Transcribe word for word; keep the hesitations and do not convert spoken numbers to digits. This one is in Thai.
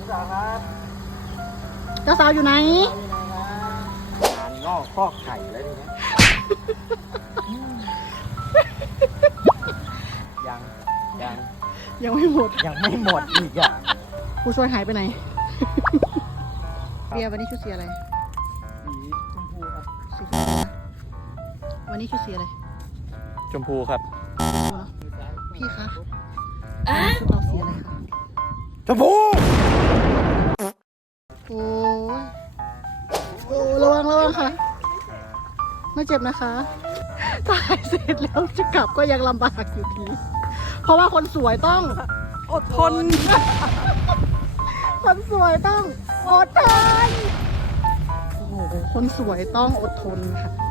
สาวครับเจ้าสาวอยู่ไหนงานงอกคอกไข่แล้วทีนี้ยังยังยังไม่หมดยังไม่หมดอีกอ่ะผู้ช่วยหายไปไหน เบียร์วันนี้ชุดสีอะไรสีชมพูครับสีชมพูนะวันนี้ชุดสีอะไรชมพูครับพี่คะชุดเราสีอะไรคะชมพูโอ้ยโอ้ระวังระวังค่ะ ไม่เจ็บนะคะถ่ายเสร็จแล้วจะกลับก็ยังลำบากอยู่ดีเพราะว่าคนสวยต้องอดทน คนสวยต้องอดทน โอ้โห คนสวยต้องอดทนค่ะ